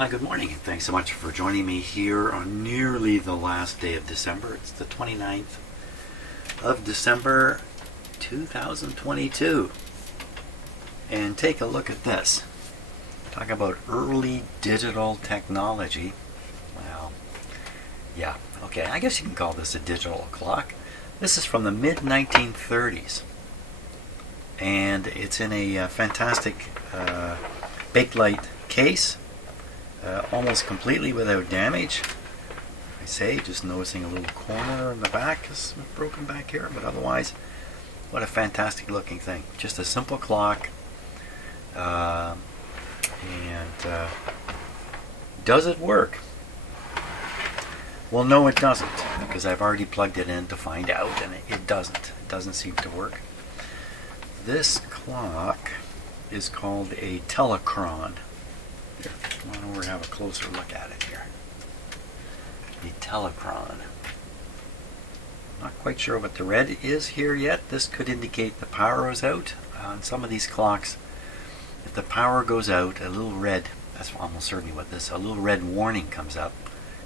Hi, good morning, and thanks so much for joining me here on nearly the last day of December. It's the 29th of December 2022. And take a look at this. Talk about early digital technology. Well, yeah, okay, I guess you can call this a digital clock. This is from the mid-1930s. And it's in a fantastic Bakelite case. Almost completely without damage. I say, just noticing a little corner in the back is broken back here, but otherwise, what a fantastic looking thing. Just a simple clock. Does it work? Well, no, it doesn't, because I've already plugged it in to find out, and it doesn't. It doesn't seem to work. This clock is called a Telechron. Here, come on over and have a closer look at it here. The Telechron. Not quite sure what the red is here yet. This could indicate the power is out. On some of these clocks, if the power goes out, a little red, that's almost certainly what this, a little red warning comes up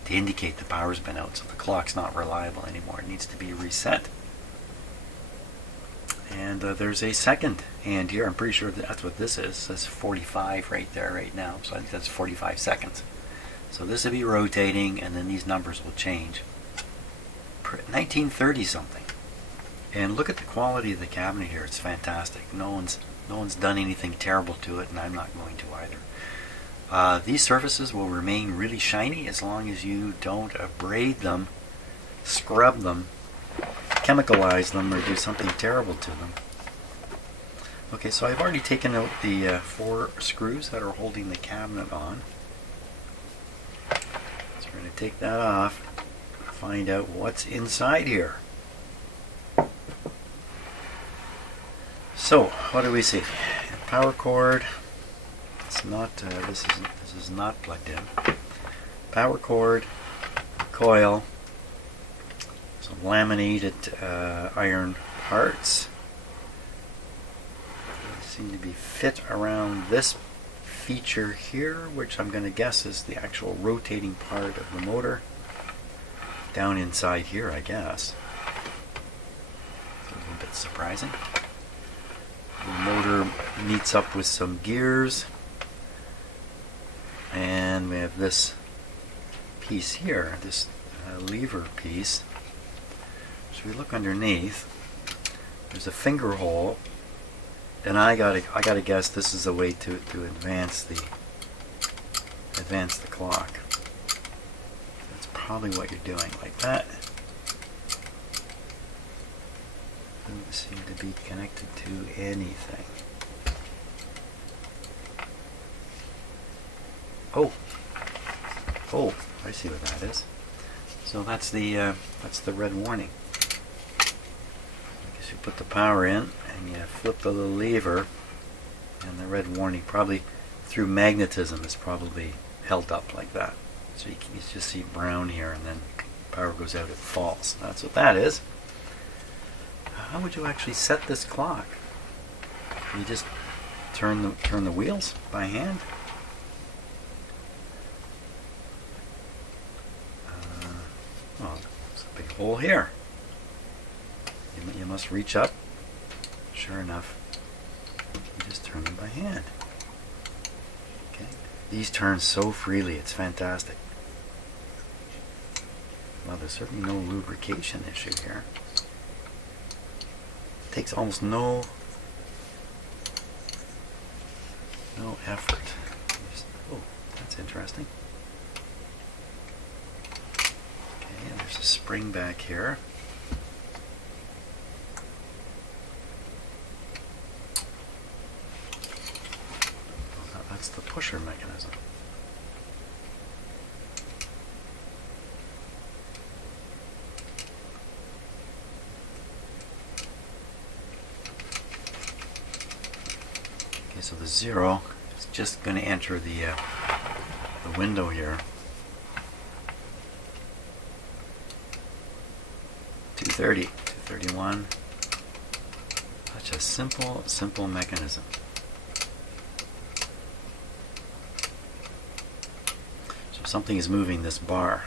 to indicate the power's been out, so the clock's not reliable anymore. It needs to be reset. And there's a second hand here. I'm pretty sure that's what this is. It says 45 right there right now. So I think that's 45 seconds. So this will be rotating, and then these numbers will change. 1930 something. And look at the quality of the cabinet here. It's fantastic. No one's done anything terrible to it, and I'm not going to either. These surfaces will remain really shiny as long as you don't abrade them, scrub them, chemicalize them, or do something terrible to them. Okay, so I've already taken out the 4 screws that are holding the cabinet on. So we're going to take that off, find out what's inside here. So, what do we see? Power cord. It's not. This is not plugged in. Power cord, coil. Some laminated iron parts. They seem to be fit around this feature here, which I'm going to guess is the actual rotating part of the motor. Down inside here, I guess. It's a little bit surprising. The motor meets up with some gears. And we have this piece here, this lever piece. So we look underneath. There's a finger hole, and I gotta guess this is a way to advance the clock. That's probably what you're doing, like that. Doesn't seem to be connected to anything. Oh, I see what that is. So that's the red warning. I guess you put the power in and you flip the little lever, and the red warning, probably through magnetism, is probably held up like that. So you just see brown here, and then power goes out, it falls. That's what that is. How would you actually set this clock? You just turn the wheels by hand. Well, there's a big hole here. You must reach up. Sure enough, you just turn them by hand. Okay. These turn so freely, it's fantastic. Well, there's certainly no lubrication issue here. It takes almost no effort. Oh, that's interesting. And there's a spring back here. That's the pusher mechanism. Okay, so the 0 is just going to enter the window here. 230, 231. Such a simple mechanism. something is moving this bar.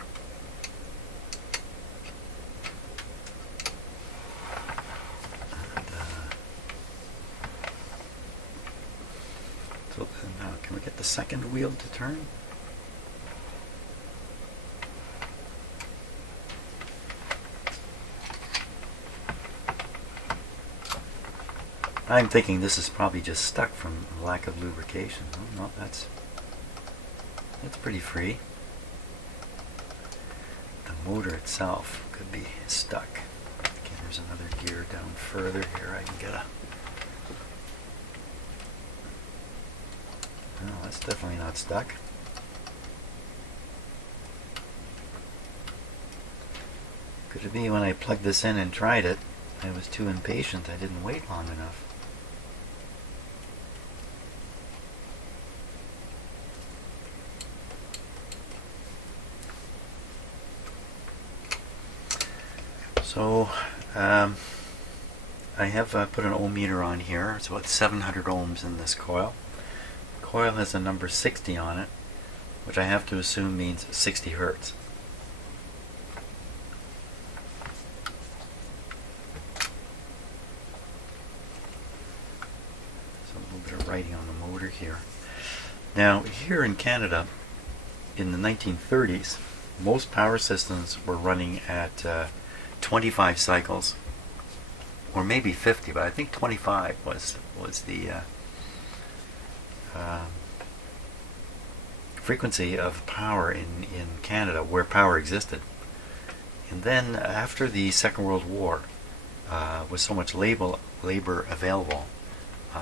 And, so now, can we get the second wheel to turn? I'm thinking this is probably just stuck from lack of lubrication. Oh, no, that's pretty free. The motor itself could be stuck. Okay, there's another gear down further here. I can get a... No, that's definitely not stuck. Could it be when I plugged this in and tried it, I was too impatient. I didn't wait long enough. So I have put an ohm meter on here. It's about 700 ohms in this coil. The coil has a number 60 on it, which I have to assume means 60 hertz. So a little bit of writing on the motor here. Now here in Canada, in the 1930s, most power systems were running at 25 cycles, or maybe 50, but I think 25 was the frequency of power in Canada, where power existed. And then after the Second World War, with so much labor available,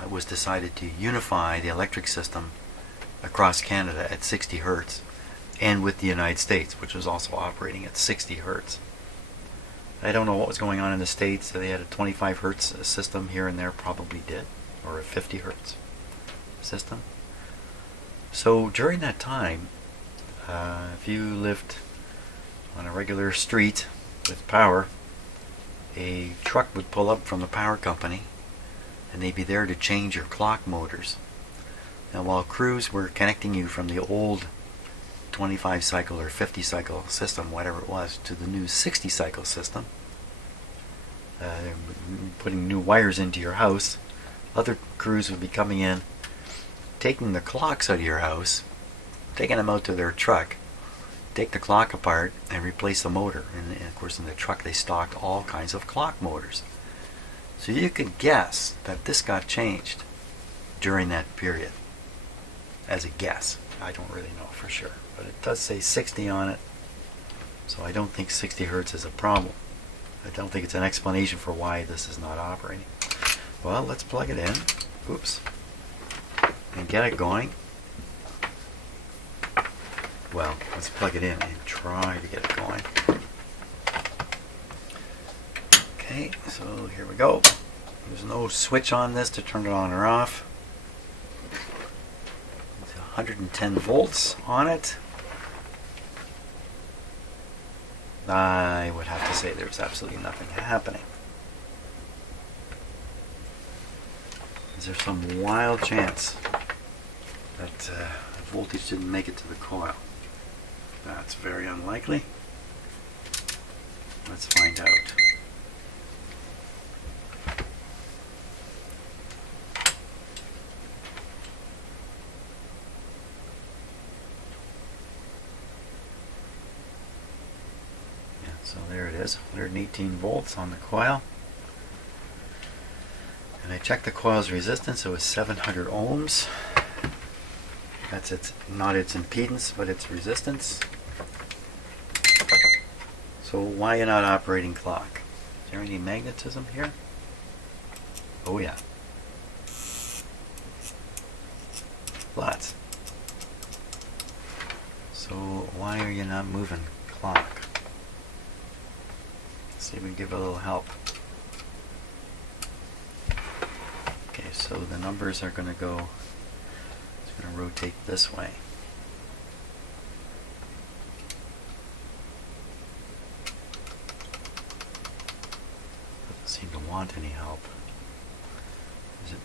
it was decided to unify the electric system across Canada at 60 hertz, and with the United States, which was also operating at 60 hertz. I don't know what was going on in the States. They had a 25 hertz system here and there, probably did, or a 50 hertz system. So during that time, if you lived on a regular street with power, a truck would pull up from the power company and they'd be there to change your clock motors. Now while crews were connecting you from the old 25 cycle or 50 cycle system, whatever it was, to the new 60 cycle system, putting new wires into your house, other crews would be coming in, taking the clocks out of your house, taking them out to their truck, take the clock apart and replace the motor. And of course in the truck they stocked all kinds of clock motors. So you could guess that this got changed during that period. As a guess. I don't really know for sure. But it does say 60 on it, so I don't think 60 hertz is a problem. I don't think it's an explanation for why this is not operating. Well, let's plug it in. Oops. And get it going. Well, let's plug it in and try to get it going. Okay, so here we go. There's no switch on this to turn it on or off. 110 volts on it. I would have to say there's absolutely nothing happening. Is there some wild chance that the voltage didn't make it to the coil? That's very unlikely. Let's find out. So there it is, 118 volts on the coil. And I checked the coil's resistance, it was 700 ohms. That's its, not its impedance, but its resistance. So why are you not operating clock? Is there any magnetism here? Oh yeah. Lots. So why are you not moving clock? See if we can give a little help. Okay, so the numbers are going to go, it's going to rotate this way. Doesn't seem to want any help. Is it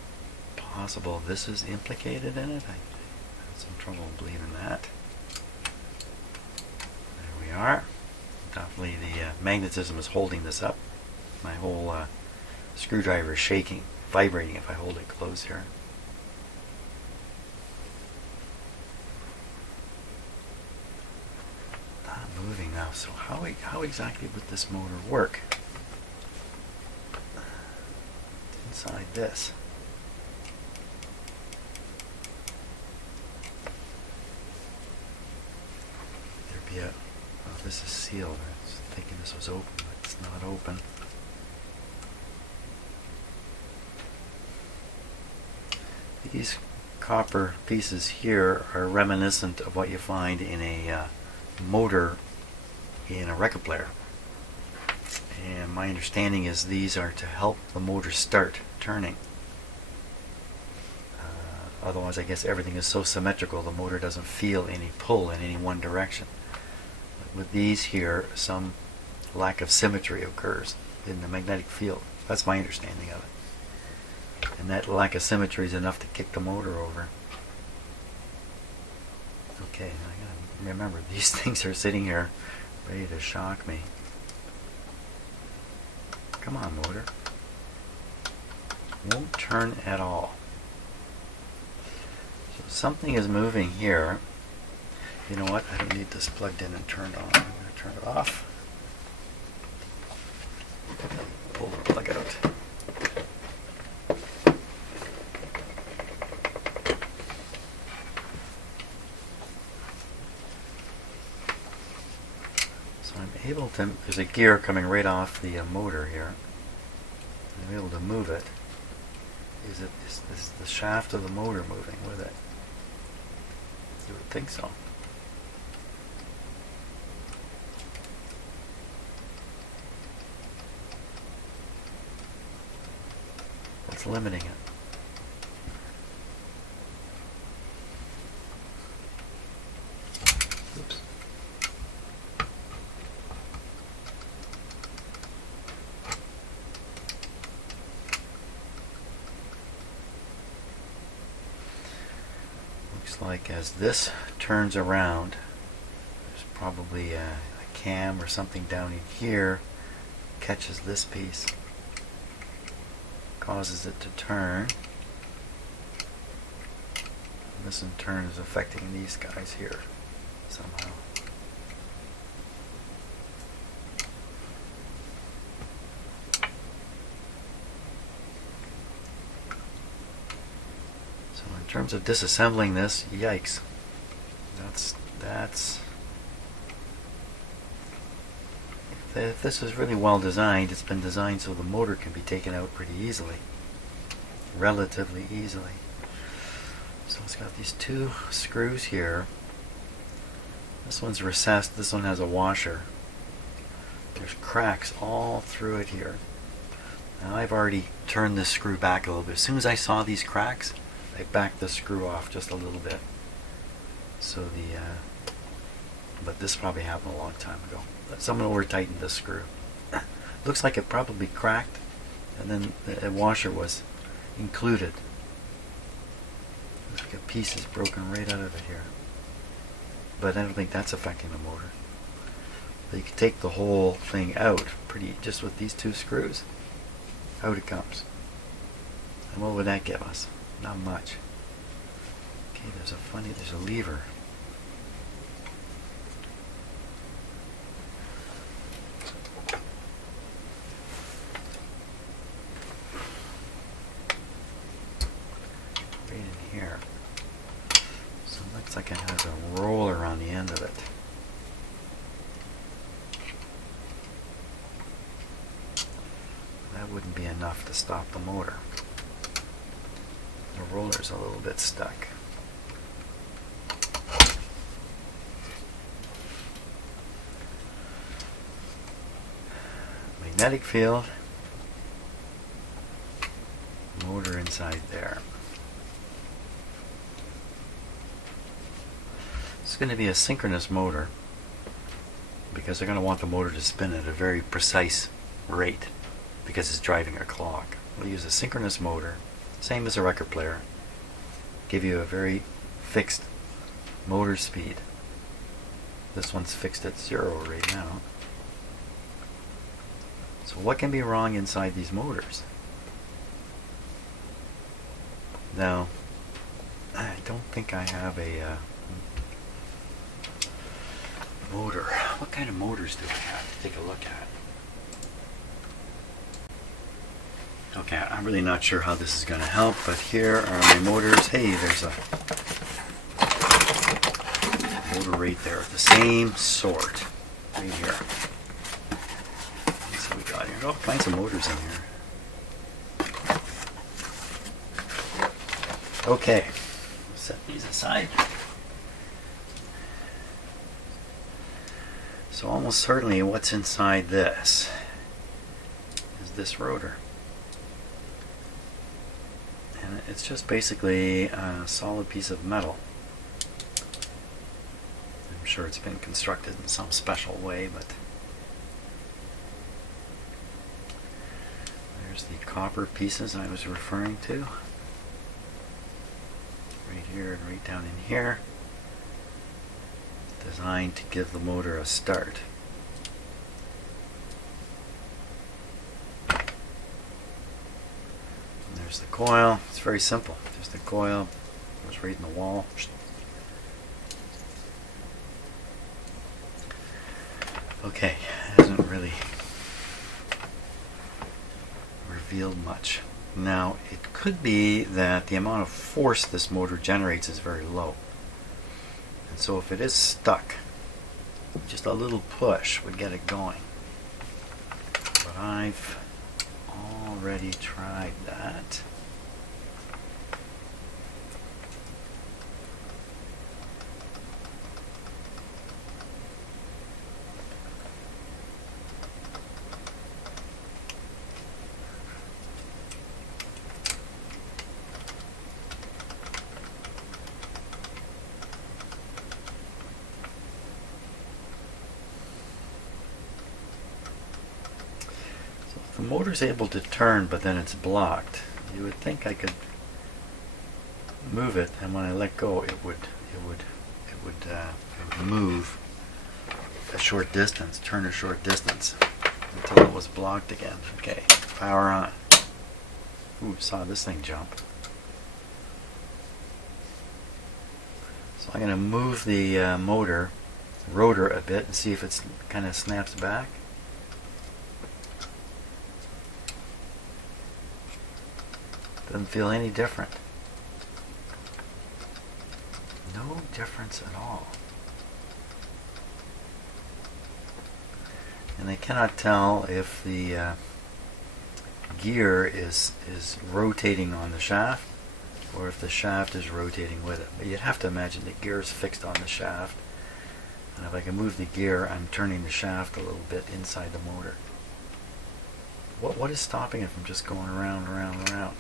possible this is implicated in it? I have some trouble believing that. we are. Definitely the magnetism is holding this up. My whole screwdriver is shaking, vibrating if I hold it close here. Not moving now, so how exactly would this motor work? Inside this. There'd be a, oh, this is sealed. I was thinking this was open, but it's not open. These copper pieces here are reminiscent of what you find in a motor in a record player. And my understanding is these are to help the motor start turning. Otherwise, I guess everything is so symmetrical, the motor doesn't feel any pull in any one direction. But with these here, some lack of symmetry occurs in the magnetic field. That's my understanding of it. And that lack of symmetry is enough to kick the motor over. Okay, I gotta remember, these things are sitting here ready to shock me. Come on, motor. Won't turn at all. So something is moving here. You know what? I don't need this plugged in and turned on. I'm going to turn it off. Pull the plug out. So I'm able to, there's a gear coming right off the motor here. I'm able to move it. Is the shaft of the motor moving with it? You would think so. What's limiting it? Oops. Looks like as this turns around, there's probably a cam or something down in here, catches this piece, causes it to turn. And this in turn is affecting these guys here somehow. So in terms of disassembling this, yikes. That's if this is really well designed, it's been designed so the motor can be taken out pretty easily, relatively easily. So it's got these two screws here. This one's recessed, this one has a washer. There's cracks all through it here. Now I've already turned this screw back a little bit. As soon as I saw these cracks, I backed the screw off just a little bit. So but this probably happened a long time ago. Someone over tightened this screw. Looks like it probably cracked, and then the washer was included. Looks like a piece is broken right out of it here. But I don't think that's affecting the motor. So you can take the whole thing out pretty just with these two screws. Out it comes. And what would that give us? Not much. Okay, there's a lever. Right in here. So it looks like it has a roller on the end of it. That wouldn't be enough to stop the motor. The roller's a little bit stuck. Magnetic field, motor inside there. It's going to be a synchronous motor because they're going to want the motor to spin at a very precise rate because it's driving a clock. We'll use a synchronous motor, same as a record player, give you a very fixed motor speed. This one's fixed at 0 right now. So what can be wrong inside these motors? Now, I don't think I have a motor. What kind of motors do I have to take a look at? Okay, I'm really not sure how this is going to help, but here are my motors. Hey, there's a motor right there, the same sort, right here. Let's see what we got here. All kinds of motors in here. Okay, set these aside. So almost certainly what's inside this is this rotor. And it's just basically a solid piece of metal. I'm sure it's been constructed in some special way, but there's the copper pieces I was referring to. Right here and right down in here. Designed to give the motor a start. And there's the coil. It's very simple. Just a coil. Goes right in the wall. Okay, hasn't really revealed much. Now, it could be that the amount of force this motor generates is very low. And so if it is stuck, just a little push would get it going. But I've already tried that. The motor's able to turn, but then it's blocked. You would think I could move it, and when I let go, it would move a short distance, turn a short distance, until it was blocked again. Okay, power on. Ooh, saw this thing jump. So I'm going to move the rotor a bit and see if it kind of snaps back. Doesn't feel any different. No difference at all. And I cannot tell if the gear is rotating on the shaft or if the shaft is rotating with it. But you'd have to imagine the gear is fixed on the shaft. And if I can move the gear, I'm turning the shaft a little bit inside the motor. What is stopping it from just going around, around, around?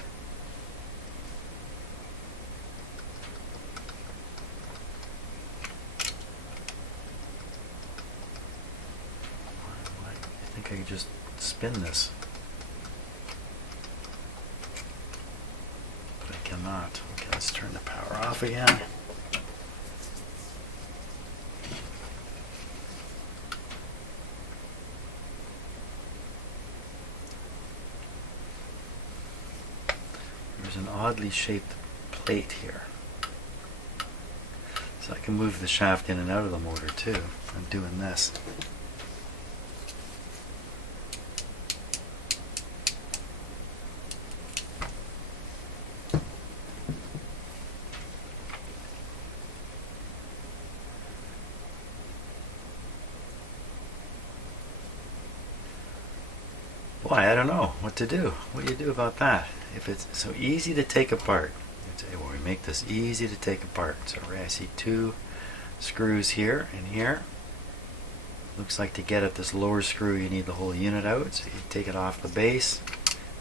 I could just spin this, but I cannot. Okay, let's turn the power off again. There's an oddly shaped plate here, so I can move the shaft in and out of the motor too. I'm doing this. Boy, I don't know what to do. What do you do about that? If it's so easy to take apart, you'd say, well, we make this easy to take apart. So I see two screws here and here. Looks like to get at this lower screw, you need the whole unit out. So you take it off the base,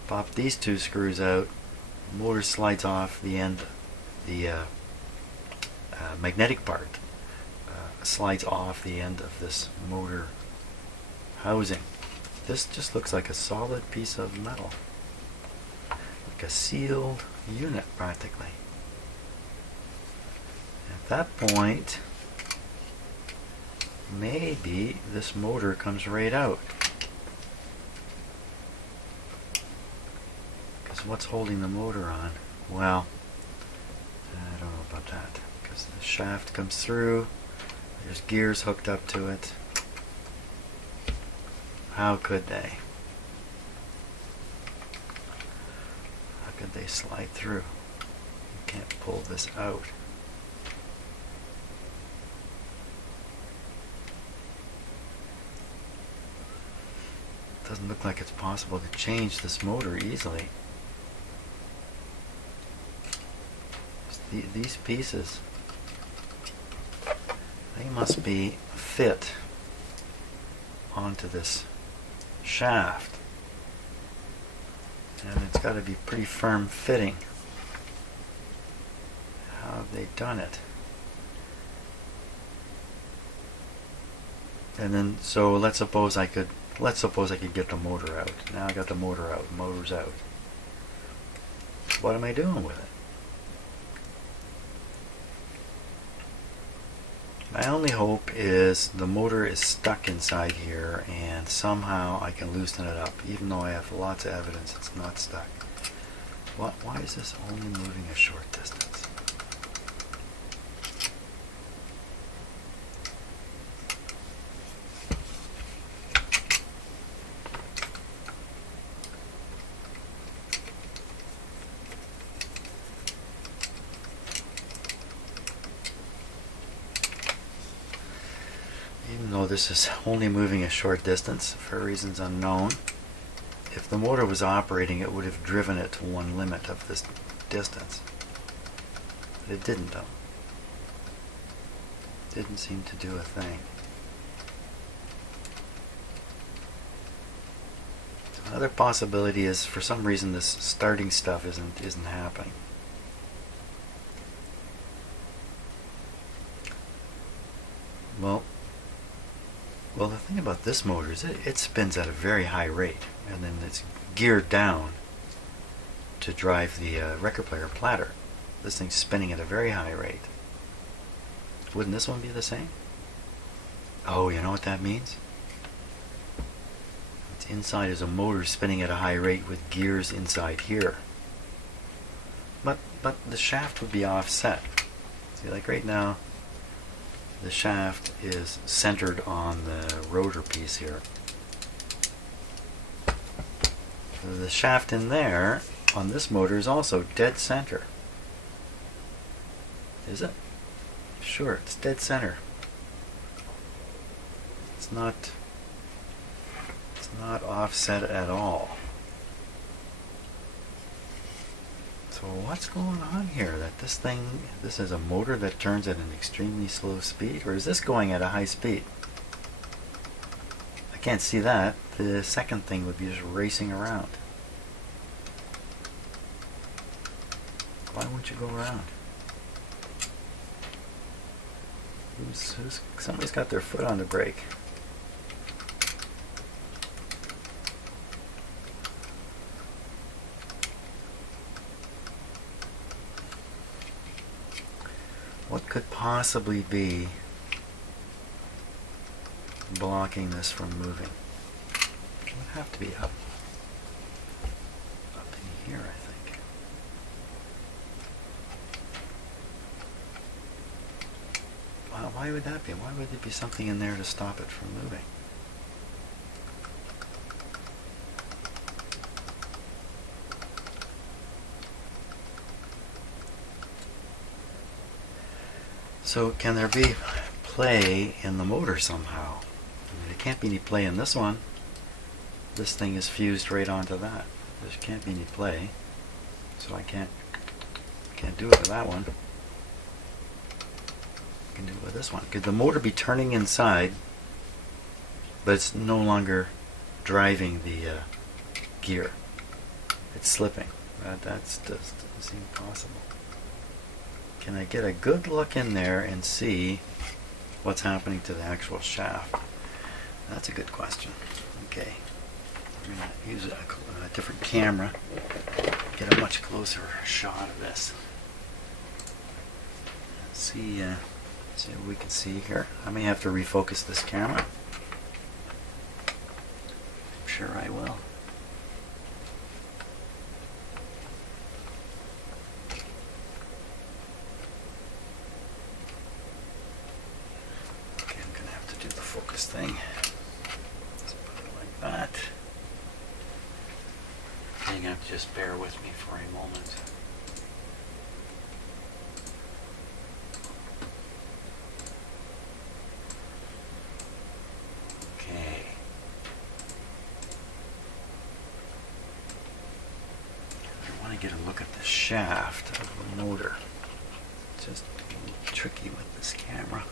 pop these two screws out. The motor slides off the end. The magnetic part slides off the end of this motor housing. This just looks like a solid piece of metal, like a sealed unit practically. At that point, maybe this motor comes right out. Because what's holding the motor on? Well, I don't know about that. Because the shaft comes through, there's gears hooked up to it. How could they? How could they slide through? You can't pull this out. Doesn't look like it's possible to change this motor easily. These pieces, they must be fit onto this shaft, and it's got to be pretty firm fitting. How have they done it? And then, so let's suppose I could get the motor out. Now I got the motor out. Motor's out. What am I doing with it? My only hope is the motor is stuck inside here and somehow I can loosen it up, even though I have lots of evidence it's not stuck. Why is this only moving a short distance? Even though this is only moving a short distance for reasons unknown, if the motor was operating, it would have driven it to one limit of this distance. But it didn't, though. Didn't seem to do a thing. Another possibility is, for some reason, this starting stuff isn't happening. Well, the thing about this motor is it spins at a very high rate, and then it's geared down to drive the record player platter. This thing's spinning at a very high rate. Wouldn't this one be the same? Oh, you know what that means? It's inside is a motor spinning at a high rate with gears inside here. But the shaft would be offset. See, like right now, the shaft is centered on the rotor piece here. The shaft in there on this motor is also dead center. Is it? Sure, it's dead center. It's not offset at all. So what's going on here? This is a motor that turns at an extremely slow speed, or is this going at a high speed? I can't see that. The second thing would be just racing around. Why won't you go around? Somebody's got their foot on the brake. What could possibly be blocking this from moving? It would have to be up in here, I think. Why would that be? Why would there be something in there to stop it from moving? So can there be play in the motor somehow? There can't be any play in this one. This thing is fused right onto that. There can't be any play. So I can't do it with that one. I can do it with this one. Could the motor be turning inside, but it's no longer driving the gear? It's slipping. That doesn't seem possible. Can I get a good look in there and see what's happening to the actual shaft? That's a good question. Okay. I'm going to use a different camera, get a much closer shot of this. Let's see See what we can see here. I may have to refocus this camera. I'm sure I will. Okay, I'm going to have to do the focus thing. Let's put it like that. You're going to have to just bear with me for a moment. Okay. I want to get a look at the shaft of the motor. It's just a little tricky with this camera.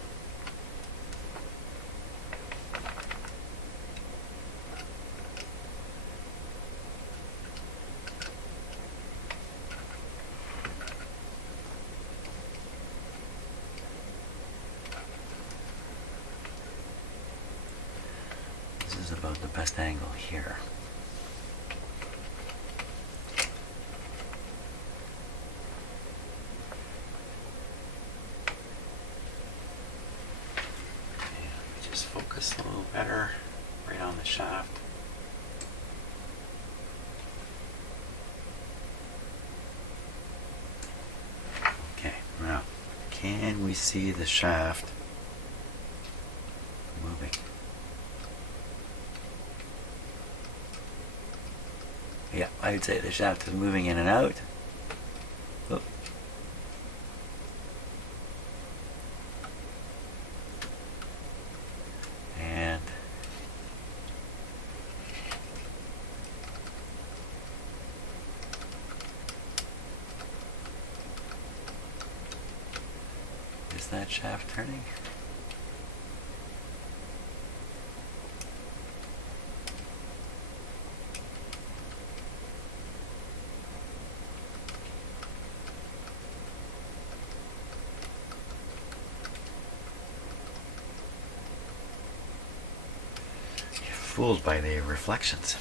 This is about the best angle here. And just focus a little better right on the shaft. Okay, now can we see the shaft moving? Yeah, I would say the shaft is moving in and out. Oop. And is that shaft turning? Fooled by the reflections.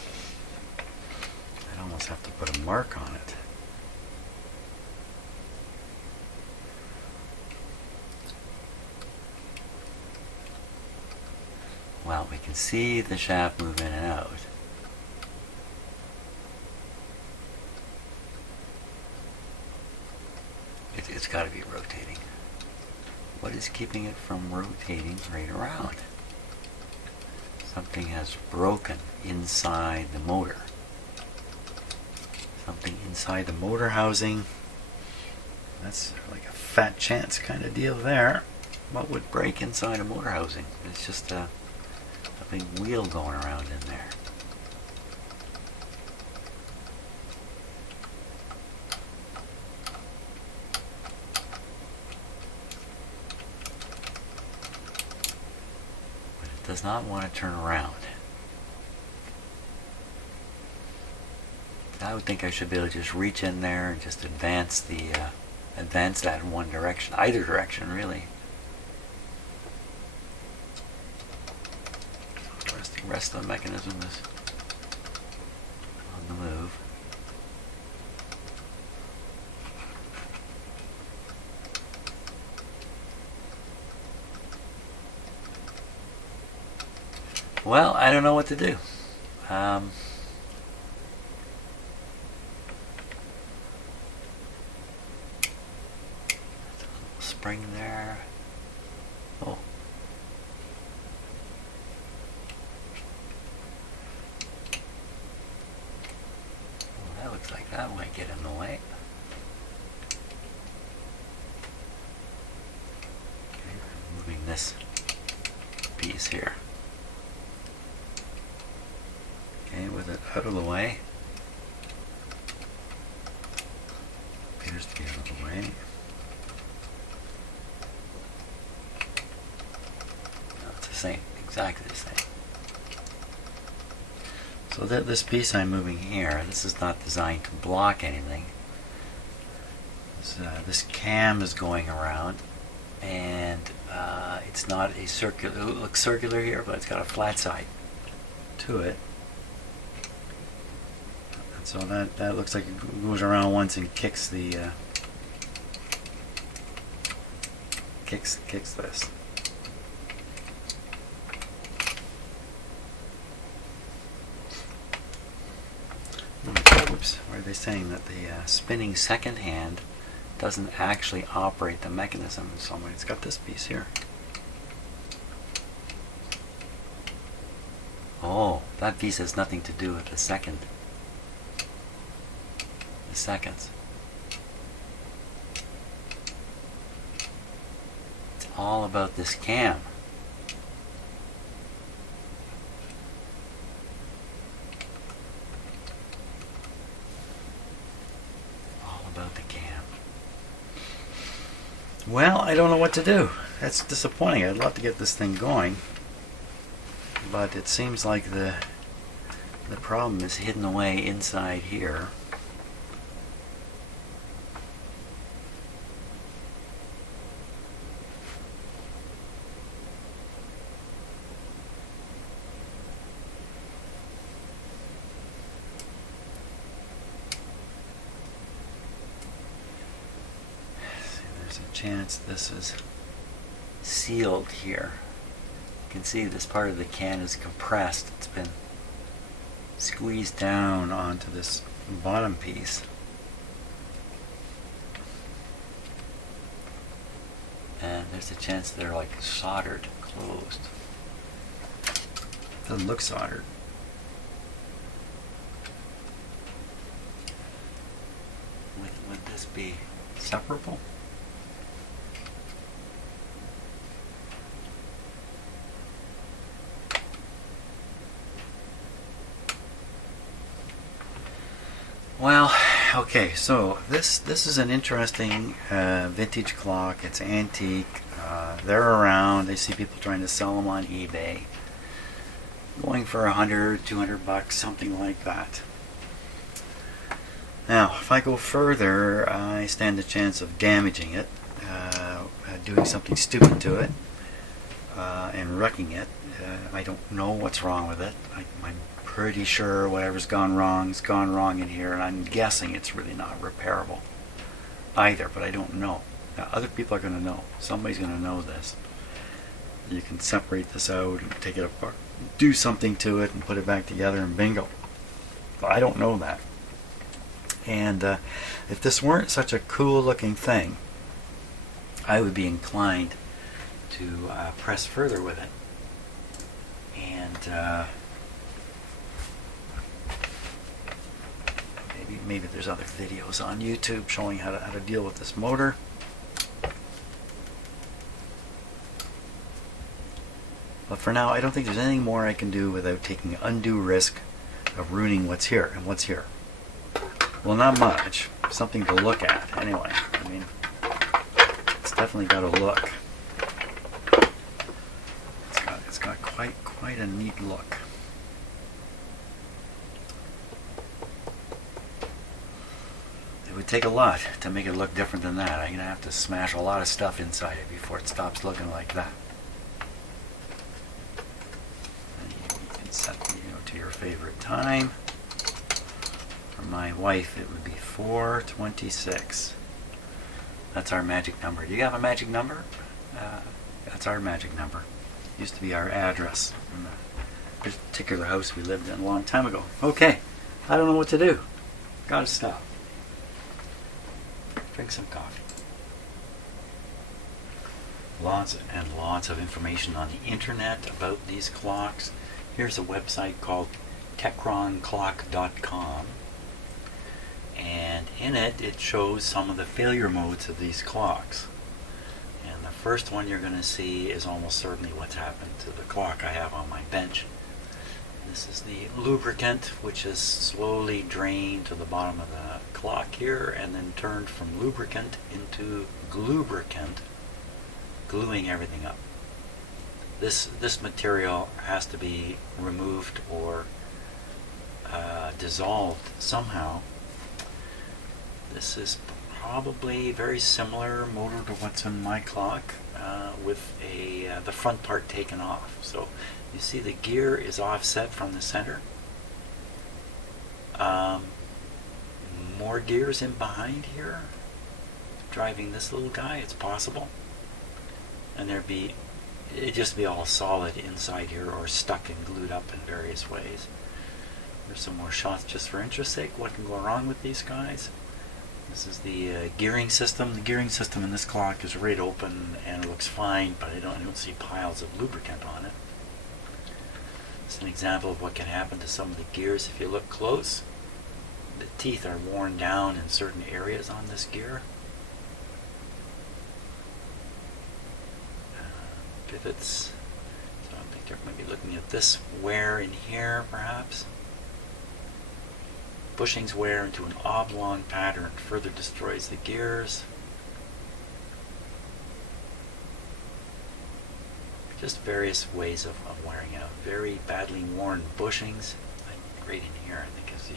I'd almost have to put a mark on it. Well, we can see the shaft move in and out. It's got to be rotating. What is keeping it from rotating right around? Something has broken inside the motor. Something inside the motor housing. That's like a fat chance kind of deal there. What would break inside a motor housing? It's just a big wheel going around in there. Does not want to turn around. I would think I should be able to just reach in there and just advance that in one direction, either direction really. The rest of the mechanism is on the move. Well, I don't know what to do. Spring there. Oh. Well, that looks like that might get in the way. Okay, moving this piece here. Okay, with it out of the way. Appears to be out of the way. No, it's the same, exactly the same. So this piece I'm moving here, this is not designed to block anything. This cam is going around, and it's not a circular. It looks circular here, but it's got a flat side to it. So that looks like it goes around once and kicks the kicks this. Oops, why are they saying that the spinning second hand doesn't actually operate the mechanism in some way? It's got this piece here. Oh, that piece has nothing to do with the seconds. It's all about this cam. All about the cam. Well, I don't know what to do. That's disappointing. I'd love to get this thing going, but it seems like the problem is hidden away inside here. There's a chance this is sealed here. You can see this part of the can is compressed. It's been squeezed down onto this bottom piece. And there's a chance they're like soldered closed. Doesn't look soldered. Would this be separable? Well, okay, so this is an interesting vintage clock. It's antique. They're around. I see people trying to sell them on eBay, going for $100, $200, something like that. Now, if I go further, I stand a chance of damaging it, doing something stupid to it, and wrecking it. I don't know what's wrong with it. I'm pretty sure whatever's gone wrong has gone wrong in here, and I'm guessing it's really not repairable either, but I don't know. Now, other people are going to know. Somebody's going to know this. You can separate this out and take it apart, do something to it, and put it back together, and bingo. But I don't know that. And if this weren't such a cool looking thing, I would be inclined to press further with it. And maybe there's other videos on YouTube showing how to deal with this motor. But for now, I don't think there's anything more I can do without taking undue risk of ruining what's here. And what's here? Well, not much. Something to look at, anyway. I mean, it's definitely got a look. It's got quite a neat look. It would take a lot to make it look different than that. I'm gonna have to smash a lot of stuff inside it before it stops looking like that. And you can set, to your favorite time. For my wife, it would be 4:26. That's our magic number. Do you have a magic number? That's our magic number. Used to be our address in the particular house we lived in a long time ago. Okay, I don't know what to do. Gotta stop. Drink some coffee. Lots and lots of information on the internet about these clocks. Here's a website called techronclock.com. And in it shows some of the failure modes of these clocks. And the first one you're going to see is almost certainly what's happened to the clock I have on my bench. This is the lubricant, which is slowly drained to the bottom of the clock here and then turned from lubricant into gluebricant, gluing everything up. This material has to be removed or dissolved somehow. This is probably very similar motor to what's in my clock, with the front part taken off. So you see the gear is offset from the center. More gears in behind here, driving this little guy. It's possible. and it'd just be all solid inside here or stuck and glued up in various ways. There's some more shots just for interest's sake. What can go wrong with these guys? This is the gearing system. The gearing system in this clock is right open and it looks fine, but I don't see piles of lubricant on it. It's an example of what can happen to some of the gears if you look close. The teeth are worn down in certain areas on this gear. Pivots. So I think they're going to be looking at this wear in here, perhaps. Bushings wear into an oblong pattern further destroys the gears. Just various ways of wearing out. Very badly worn bushings. Right in here, I think, is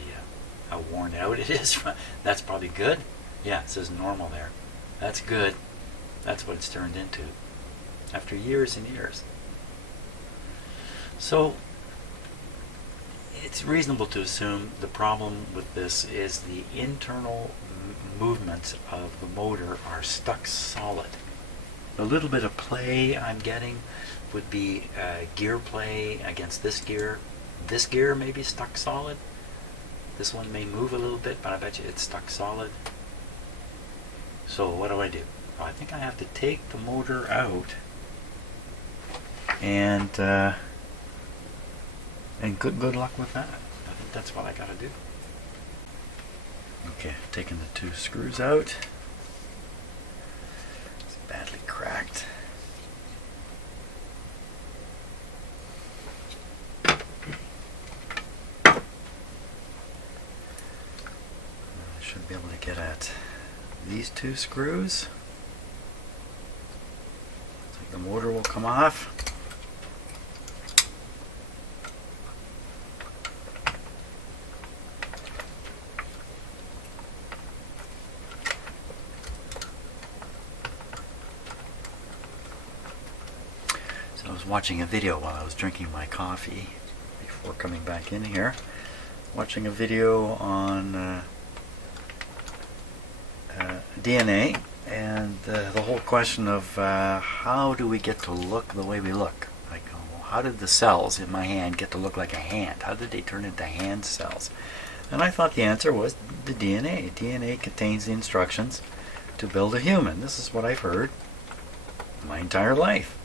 how worn out it is. That's probably good. Yeah, it says normal there. That's good. That's what it's turned into after years and years. So it's reasonable to assume the problem with this is the internal movements of the motor are stuck solid. A little bit of play I'm getting would be gear play against this gear. This gear may be stuck solid. This one may move a little bit, but I bet you it's stuck solid. So what do? Well, I think I have to take the motor out and good luck with that. I think that's what I gotta do. Okay, taking the two screws out. It's badly cracked. I should be able to get at these two screws. Looks like the motor will come off. I was watching a video while I was drinking my coffee before coming back in here. Watching a video on DNA and the whole question of how do we get to look the way we look? Like, how did the cells in my hand get to look like a hand? How did they turn into hand cells? And I thought the answer was the DNA. DNA contains the instructions to build a human. This is what I've heard my entire life.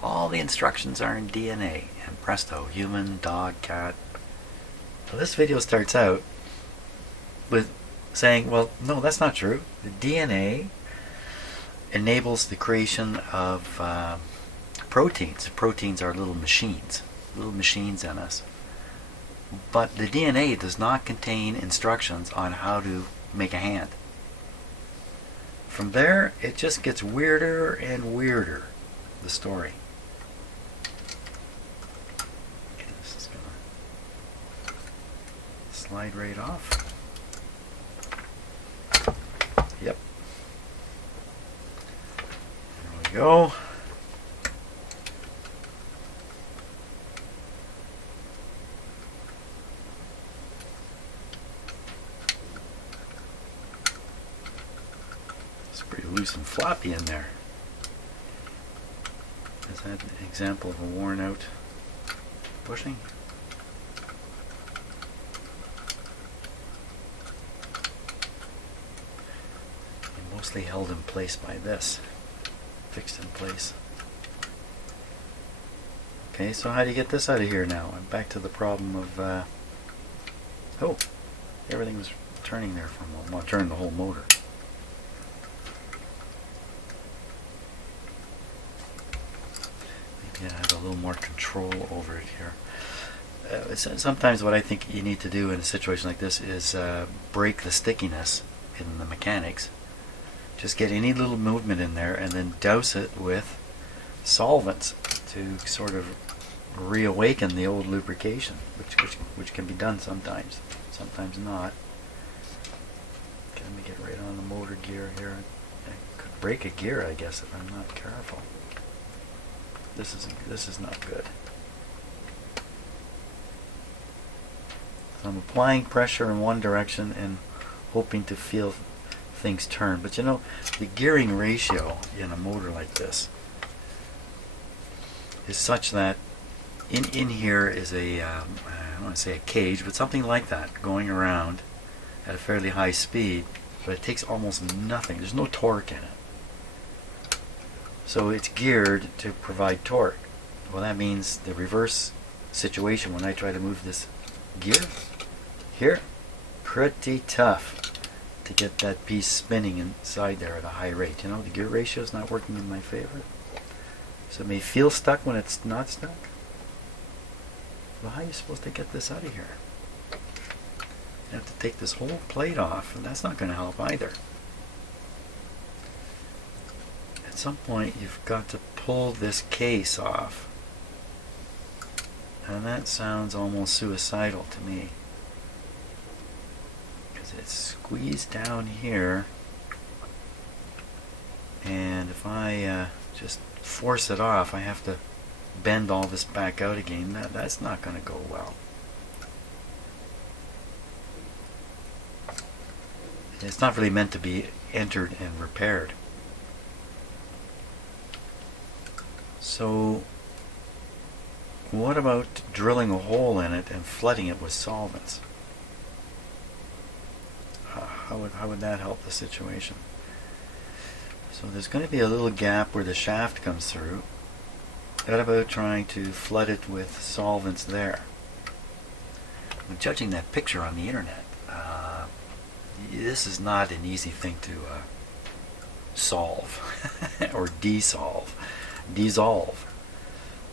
All the instructions are in DNA, and presto, human, dog, cat. Well, this video starts out with saying, well, no, that's not true. The DNA enables the creation of proteins. Proteins are little machines in us. But the DNA does not contain instructions on how to make a hand. From there, it just gets weirder and weirder, the story. Slide right off. Yep. There we go. It's pretty loose and floppy in there. Is that an example of a worn out bushing? Mostly held in place by this, fixed in place. Okay, so how do you get this out of here now? I'm back to the problem of oh, everything was turning there for a moment. Well, turning the whole motor. Maybe I have a little more control over it here. Sometimes what I think you need to do in a situation like this is break the stickiness in the mechanics. Just get any little movement in there and then douse it with solvents to sort of reawaken the old lubrication, which can be done sometimes not. Okay, let me get right on the motor gear here. I could break a gear, I guess, if I'm not careful. This is not good. So I'm applying pressure in one direction and hoping to feel things turn. But you know, the gearing ratio in a motor like this is such that in here is a, I don't want to say a cage, but something like that going around at a fairly high speed, but it takes almost nothing. There's no torque in it. So it's geared to provide torque. Well, that means the reverse situation when I try to move this gear here, pretty tough to get that piece spinning inside there at a high rate. You know, the gear ratio is not working in my favor. So it may feel stuck when it's not stuck. Well, how are you supposed to get this out of here? You have to take this whole plate off, and that's not going to help either. At some point, you've got to pull this case off. And that sounds almost suicidal to me. Because it's squeezed down here. And if I just force it off, I have to bend all this back out again. That's not going to go well. It's not really meant to be entered and repaired. So what about drilling a hole in it and flooding it with solvents? How would that help the situation? So there's going to be a little gap where the shaft comes through. What about trying to flood it with solvents there? When judging that picture on the internet, this is not an easy thing to solve or dissolve. Dissolve,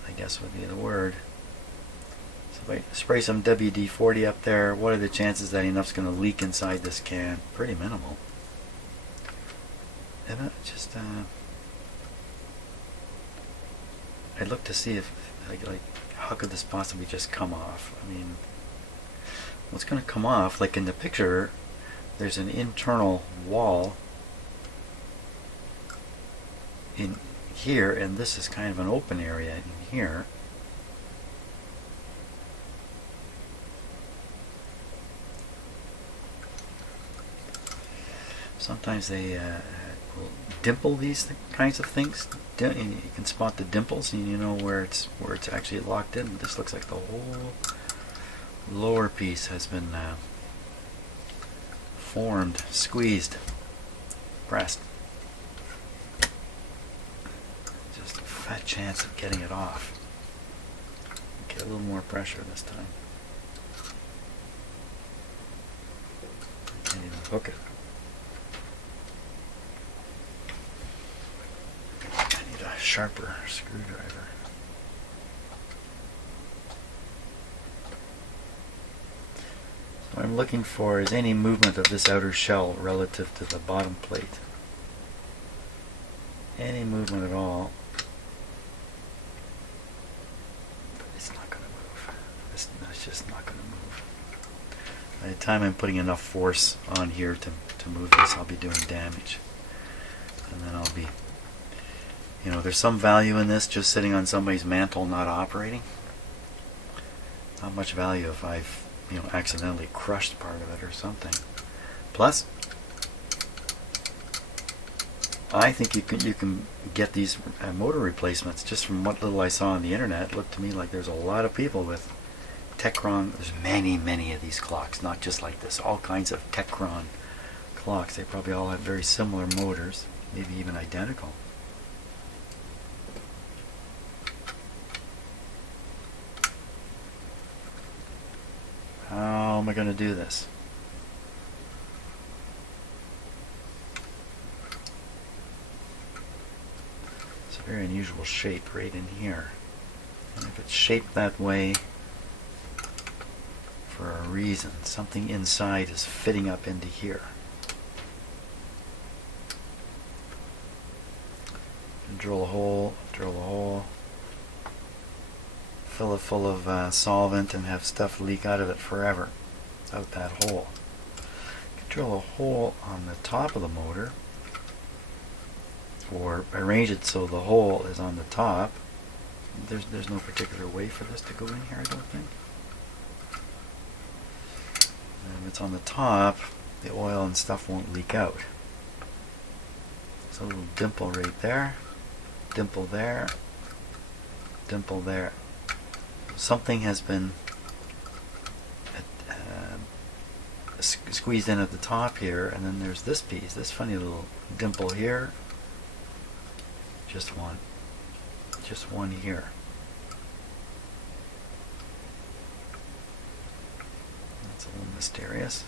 I guess would be the word. So if I spray some WD-40 up there, what are the chances that enough's going to leak inside this can? Pretty minimal. And just I'd look to see if like how could this possibly just come off? I mean, well, it's going to come off like in the picture. There's an internal wall in here, and this is kind of an open area in here. Sometimes they will dimple these kinds of things. You can spot the dimples, and you know where it's actually locked in. This looks like the whole lower piece has been formed, squeezed, pressed. Just a fat chance of getting it off. Get a little more pressure this time. I can't even hook it. I need a sharper screwdriver. What I'm looking for is any movement of this outer shell relative to the bottom plate. Any movement at all. But it's not going to move. It's just not going to move. By the time I'm putting enough force on here to move this, I'll be doing damage. And then I'll be, you know, there's some value in this just sitting on somebody's mantle not operating. Not much value if I've, you know, accidentally crushed part of it or something. Plus, I think you can get these motor replacements just from what little I saw on the internet. It looked to me like there's a lot of people with Telechron. There's many of these clocks, not just like this. All kinds of Telechron clocks. They probably all have very similar motors, maybe even identical. How am I going to do this? It's a very unusual shape right in here. And if it's shaped that way for a reason, something inside is fitting up into here. And drill a hole, fill it full of solvent and have stuff leak out of it forever out that hole. You can drill a hole on the top of the motor or arrange it so the hole is on the top. There's no particular way for this to go in here, I don't think. And if it's on the top, the oil and stuff won't leak out. So a little dimple right there, dimple there. dimple there. Something has been squeezed in at the top here, and then there's this piece, this funny little dimple here. Just one here. That's a little mysterious.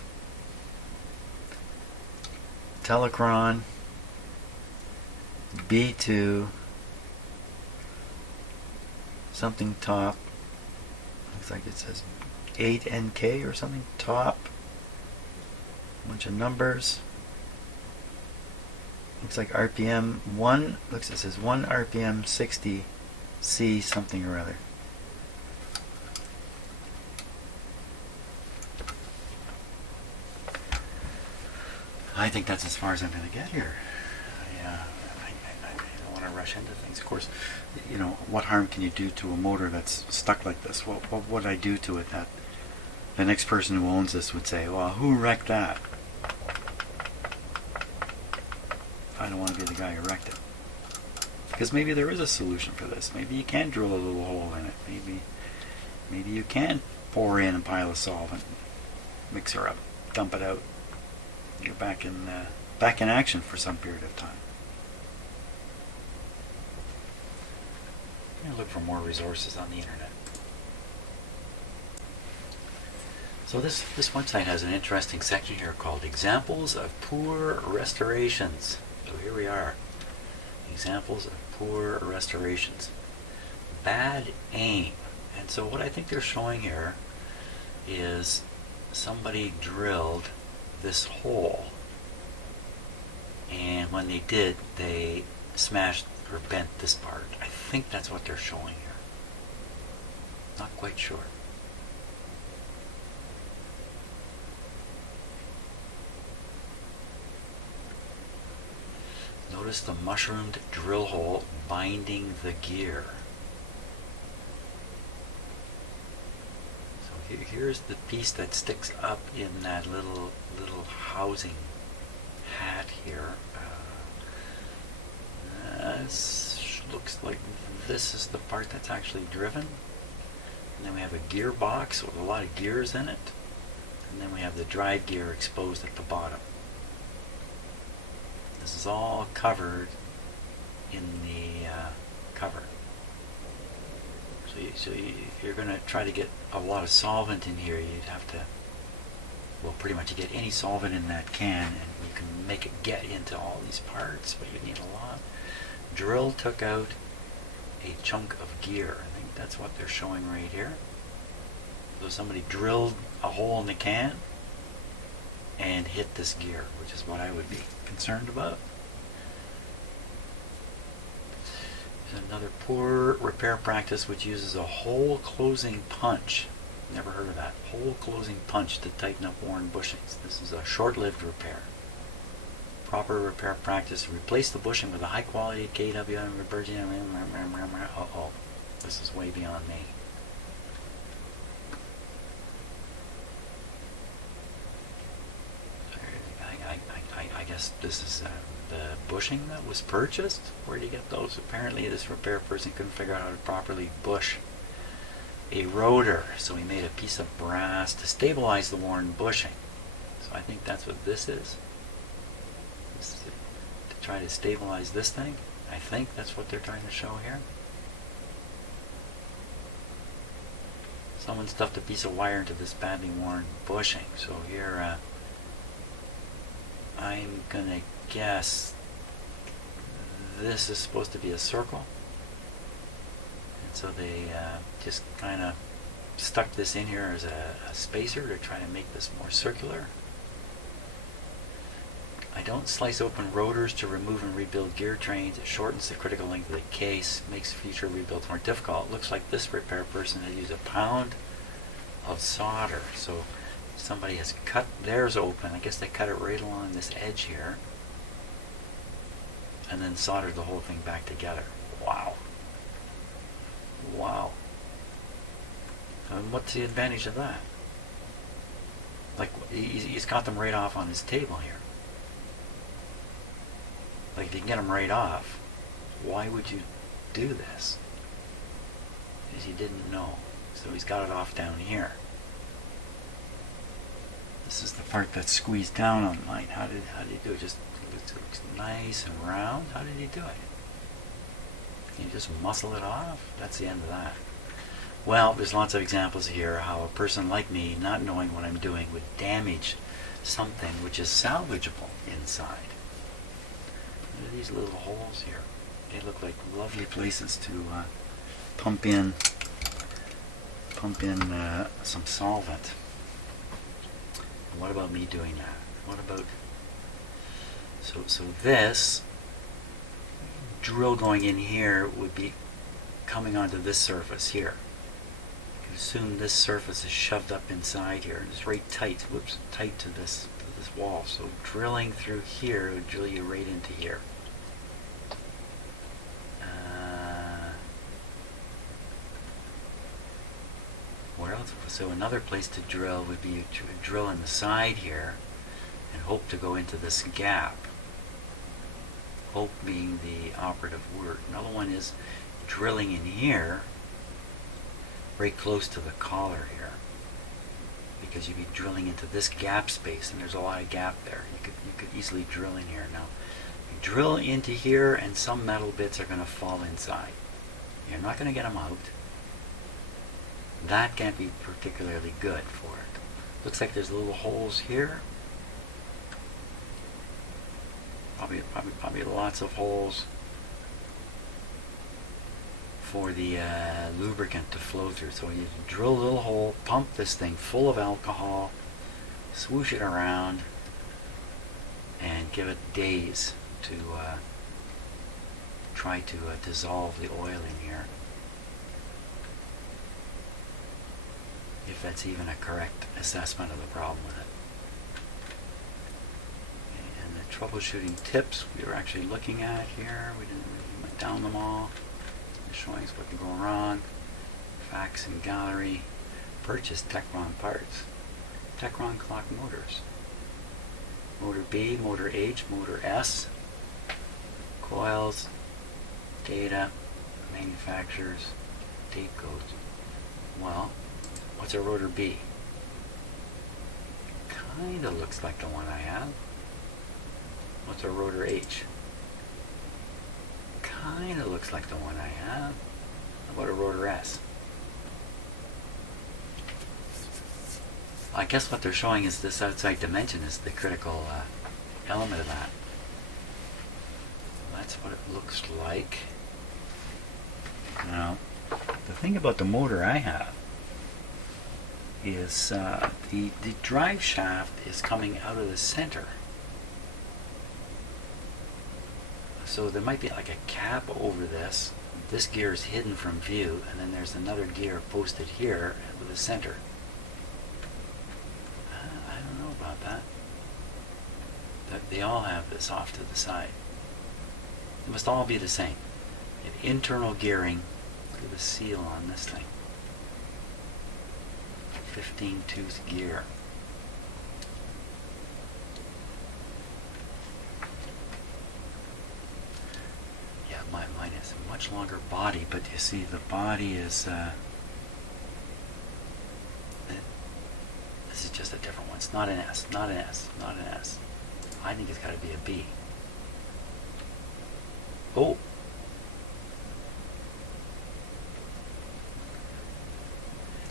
Telechron B2 something top. Looks like it says 8NK or something top. Bunch of numbers. Looks like RPM 1. Looks, it says 1 RPM 60 C something or other. I think that's as far as I'm going to get here. I don't want to rush into things. Of course, you know, what harm can you do to a motor that's stuck like this? What would I do to it that the next person who owns this would say, well, who wrecked that? I don't want to be the guy who wrecked it. Because maybe there is a solution for this. Maybe you can drill a little hole in it. Maybe you can pour in a pile of solvent, mix her up, dump it out. You're back in action for some period of time. I'm going to look for more resources on the internet. So this website has an interesting section here called Examples of Poor Restorations. So here we are. Examples of poor restorations. Bad aim. And so what I think they're showing here is somebody drilled this hole, and when they did, they smashed or bent this part. I think that's what they're showing here. Not quite sure. Notice the mushroomed drill hole binding the gear. So here's the piece that sticks up in that little housing hat here. This looks like this is the part that's actually driven. And then we have a gearbox with a lot of gears in it. And then we have the drive gear exposed at the bottom. This is all covered in the cover. So if you're going to try to get a lot of solvent in here, you'd have to, well, pretty much you get any solvent in that can, and you can make it get into all these parts, but you need a lot. Drill took out a chunk of gear. I think that's what they're showing right here. So somebody drilled a hole in the can and hit this gear, which is what I would be concerned about. There's another poor repair practice which uses a hole closing punch. Never heard of that. Hole closing punch to tighten up worn bushings. This is a short-lived repair. Proper repair practice: replace the bushing with a high quality KWM Virginia. Uh-oh, this is way beyond me. I guess this is the bushing that was purchased. Where do you get those? Apparently this repair person couldn't figure out how to properly bush a rotor, so he made a piece of brass to stabilize the worn bushing. So I think that's what this is. This is to try to stabilize this thing. I think that's what they're trying to show here. Someone stuffed a piece of wire into this badly worn bushing. So here I'm gonna guess this is supposed to be a circle, and so they just kind of stuck this in here as a spacer to try to make this more circular. I don't slice open rotors to remove and rebuild gear trains. It shortens the critical length of the case, makes future rebuilds more difficult. It looks like this repair person had used a pound of solder. So somebody has cut theirs open. I guess they cut it right along this edge here, and then soldered the whole thing back together. Wow. Wow. And what's the advantage of that? Like, he's got them right off on his table here. Like, if you can get them right off, why would you do this? is he didn't know. So he's got it off down here. This is the part that's squeezed down on mine. How did he do it? Just it looks nice and round. How did he do it? Can you just muscle it off? That's the end of that. Well, there's lots of examples here how a person like me, not knowing what I'm doing, would damage something which is salvageable inside. Look at these little holes here. They look like lovely places to pump in some solvent. And what about me doing that? What about so this drill going in here would be coming onto this surface here. You assume this surface is shoved up inside here and it's right tight, tight to this wall. So drilling through here would drill you right into here. Where else? So another place to drill would be to drill in the side here and hope to go into this gap. Hope being the operative word. Another one is drilling in here, very close to the collar here, because you'd be drilling into this gap space, and there's a lot of gap there. You could easily drill in here. Now, you drill into here, and some metal bits are going to fall inside. You're not going to get them out. That can't be particularly good for it. Looks like there's little holes here. Probably lots of holes for the lubricant to flow through. So you drill a little hole, pump this thing full of alcohol, swoosh it around, and give it days to try to dissolve the oil in here. If that's even a correct assessment of the problem with it. And the troubleshooting tips we were actually looking at here, we went down them all, showing us what can go wrong. Facts and gallery. Purchase Telechron parts. Telechron clock motors. Motor B, motor H, motor S. Coils, data, manufacturers, date codes. Well, what's a rotor B? Kinda looks like the one I have. What's a rotor H? Kinda looks like the one I have. How about a rotor S? I guess what they're showing is this outside dimension is the critical element of that. That's what it looks like. Now, the thing about the motor I have is the drive shaft is coming out of the center. So there might be like a cap over this. This gear is hidden from view, and then there's another gear posted here with a center. I don't know about that. They all have this off to the side. They must all be the same. You have internal gearing. Look at the seal on this thing. 15-tooth gear. Yeah, mine has a much longer body, but you see the body is this is just a different one. It's not an S, not an S, not an S. I think it's got to be a B. Oh!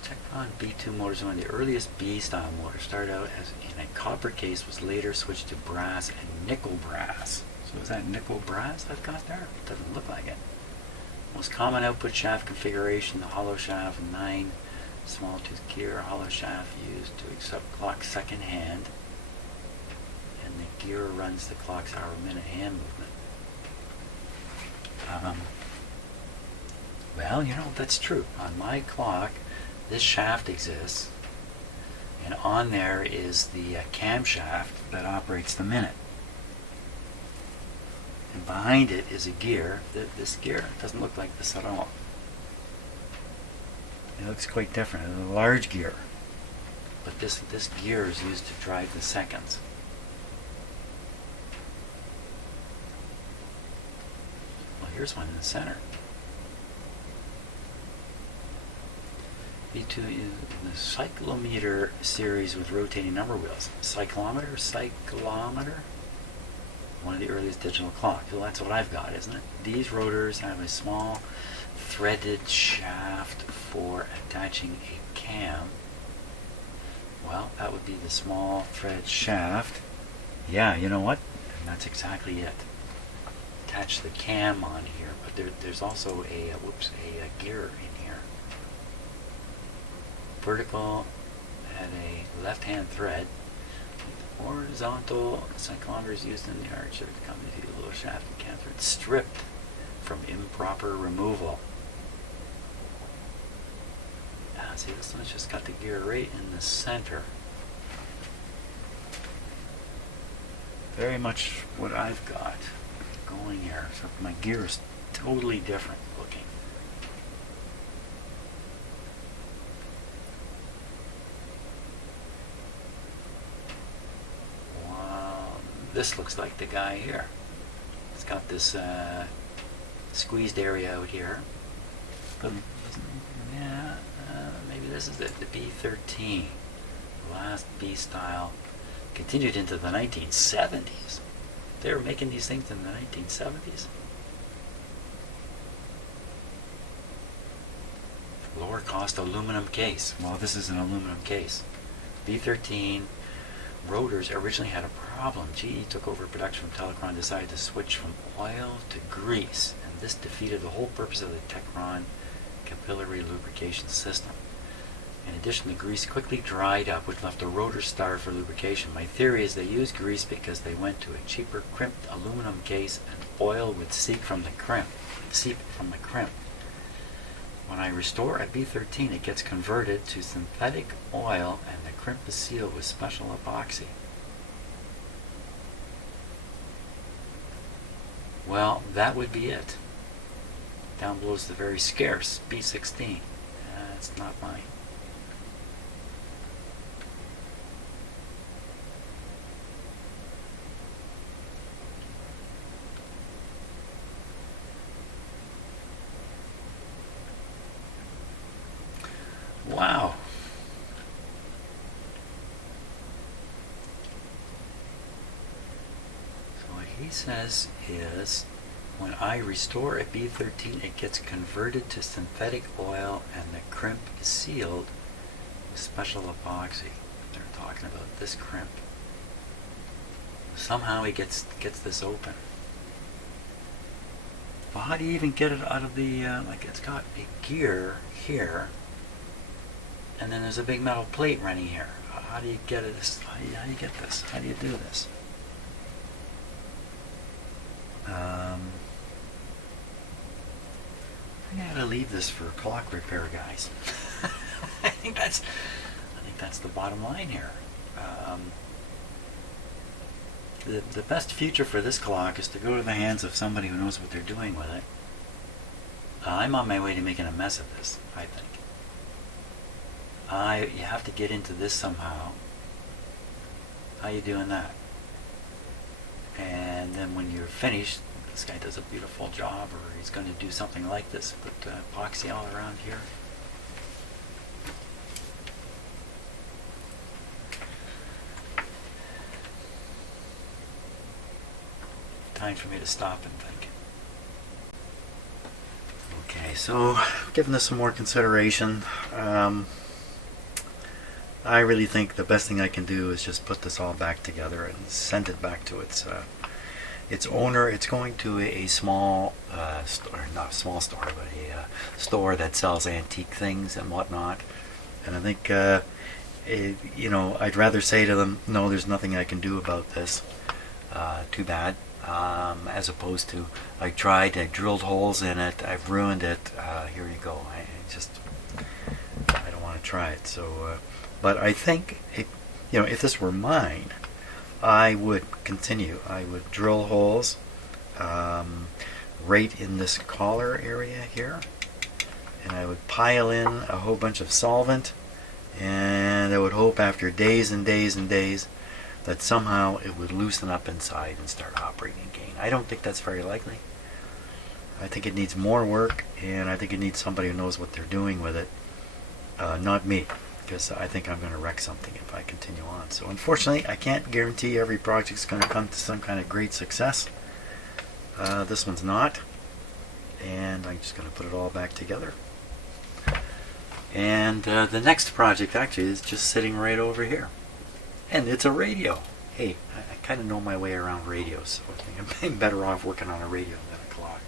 Telechron B2 motors, one of the earliest B-style motors, started out as in a copper case, was later switched to brass and nickel brass. So is that nickel brass I've got there? It doesn't look like it. Most common output shaft configuration, the hollow shaft, 9 small tooth gear, hollow shaft used to accept clock second hand, and the gear runs the clock's hour-minute hand movement. Well, you know, that's true. On my clock, this shaft exists, and on there is the camshaft that operates the minute. And behind it is a gear. This gear doesn't look like this at all. It looks quite different. It's a large gear. But this gear is used to drive the seconds. Well, here's one in the center. B2 is the cyclometer series with rotating number wheels. Cyclometer? One of the earliest digital clocks. Well, that's what I've got, isn't it? These rotors have a small threaded shaft for attaching a cam. Well, that would be the small thread shaft. Yeah, you know what? And that's exactly it. Attach the cam on here, but there's also a gear in here. Vertical had a left-hand thread. Horizontal cyclometer is used in the arch of the company. The little shaft and cam thread stripped from improper removal. See, this one's just got the gear right in the center. Very much what I've got going here. So my gear is totally different looking. Wow, this looks like the guy here. It's got this squeezed area out here. But, yeah. Maybe this is it, the B13, the last B style, continued into the 1970s. They were making these things in the 1970s. Lower cost aluminum case. Well, this is an aluminum case. B13 rotors originally had a problem. GE took over production from Telechron, decided to switch from oil to grease, and this defeated the whole purpose of the Telechron capillary lubrication system. In addition, the grease quickly dried up, which left the rotor starved for lubrication. My theory is they used grease because they went to a cheaper crimped aluminum case and oil would seep from the crimp. When I restore a B13, it gets converted to synthetic oil and the crimp is sealed with special epoxy. Well, that would be it. Down below is the very scarce B16. That's not mine. Wow. So what he says is, when I restore a B13, it gets converted to synthetic oil and the crimp is sealed with special epoxy. They're talking about this crimp. Somehow he gets this open. Well, how do you even get it out of the, like it's got a gear here, and then there's a big metal plate running here. How do you get it? How do you get this? How do you do this? I gotta leave this for clock repair guys. I think that's the bottom line here. The best future for this clock is to go to the hands of somebody who knows what they're doing with it. I'm on my way to making a mess of this, I think. You have to get into this somehow. How you doing that? And then when you're finished, this guy does a beautiful job, or he's going to do something like this. Put epoxy all around here. Time for me to stop and think. Okay, so giving this some more consideration. I really think the best thing I can do is just put this all back together and send it back to its owner. It's going to a small store, not a small store, but a store that sells antique things and whatnot. And I think, I'd rather say to them, no, there's nothing I can do about this. Too bad. As opposed to, I tried, I drilled holes in it, I've ruined it. Here you go. I don't want to try it. So. But I think, if this were mine, I would continue. I would drill holes right in this collar area here, and I would pile in a whole bunch of solvent, and I would hope after days and days and days that somehow it would loosen up inside and start operating again. I don't think that's very likely. I think it needs more work, and I think it needs somebody who knows what they're doing with it. not me, because I think I'm going to wreck something if I continue on. So unfortunately, I can't guarantee every project's going to come to some kind of great success. This one's not, and I'm just going to put it all back together. And the next project actually is just sitting right over here, and it's a radio. Hey, I kind of know my way around radios, so I think I'm better off working on a radio than a clock.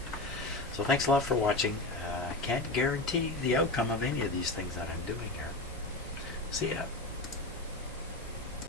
So thanks a lot for watching. I can't guarantee the outcome of any of these things that I'm doing here. See ya.